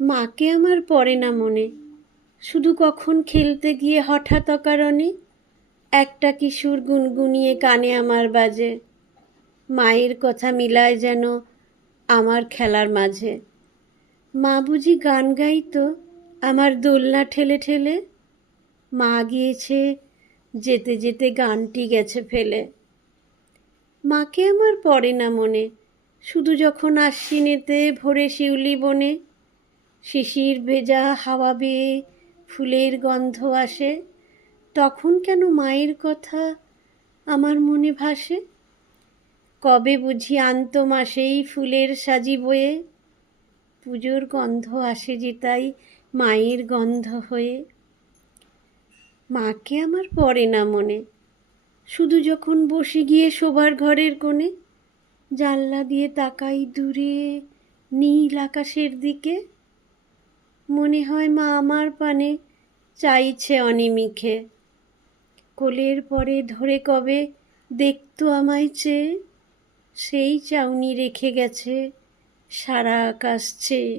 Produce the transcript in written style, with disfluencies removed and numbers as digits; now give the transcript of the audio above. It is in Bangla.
মাকে আমার পড়ে না মনে, শুধু কখন খেলতে গিয়ে হঠাৎ অকারণে একটা কিশোর গুনগুনিয়ে কানে আমার বাজে। মায়ের কথা মিলায় যেন আমার খেলার মাঝে। মা বুঝি গান গাইতো আমার দোলনা ঠেলে ঠেলে, মা গিয়েছে যেতে যেতে গানটি গেছে ফেলে। মাকে আমার পড়ে না মনে, শুধু যখন আশ্বিনেতে ভোরে শিউলি বনে শিশির ভেজা হাওয়া বেয়ে ফুলের গন্ধ আসে, তখন কেন মায়ের কথা আমার মনে ভাসে। কবে বুঝি আনতো মাসেই ফুলের সাজি বয়ে, পুজোর গন্ধ আসে যে তাই মায়ের গন্ধ হয়ে। মাকে আমার পড়ে না মনে, শুধু যখন বসে গিয়ে শোবার ঘরের কোণে জানলা দিয়ে তাকাই দূরে নীল আকাশের দিকে, মনে হয় মা আমার পানে চাইছে অনিমিখে। কোলের পরে ধরে কবে দেখতো আমায় চেয়ে, সেই চাউনি রেখে গেছে সারা আকাশ চেয়ে।